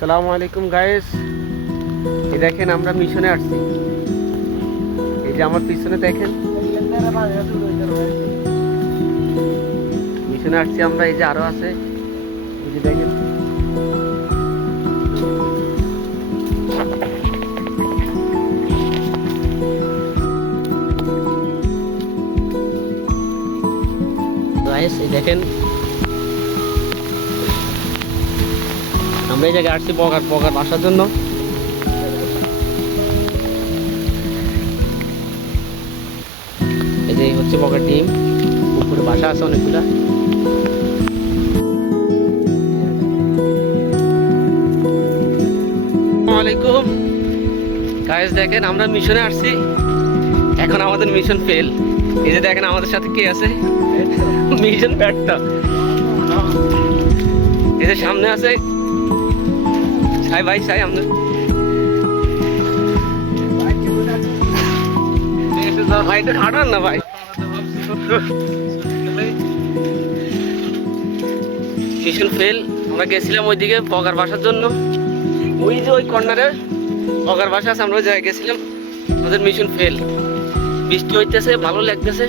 আসসালামু আলাইকুম গাইস, এই দেখেন আমরা মিশনে আসছি। এই যে আমার পিছনে দেখেন মিশনে আসছি আমরা। এই যে আরো আছে, এই যে দেখেন গাইস, এই দেখেন আমরা এই জায়গায় আসছি বগার বাসার জন্য। এই যে হচ্ছে বগার টিম, উপরে বাসা আছে অনেকগুলা। আসসালামাইকুম গাইস, দেখেন আমরা মিশনে আসছি। এখন আমাদের মিশন ফেল। এই যে দেখেন আমাদের সাথে কে আছে, মিশন ব্যর্থ। এই যে সামনে আছে সাই ভাই, সাই আমরা ভাই তো খাটান না ভাই। Mission fail. আমরা গেছিলাম ওইদিকে বগার বাসার জন্য। ওই যে ওই কর্নারে বগার বাসা আছে, আমরা ওই জায়গায় গেছিলাম। আমাদের মিশন ফেল। বৃষ্টি হইতেছে, ভালো লাগতেছে।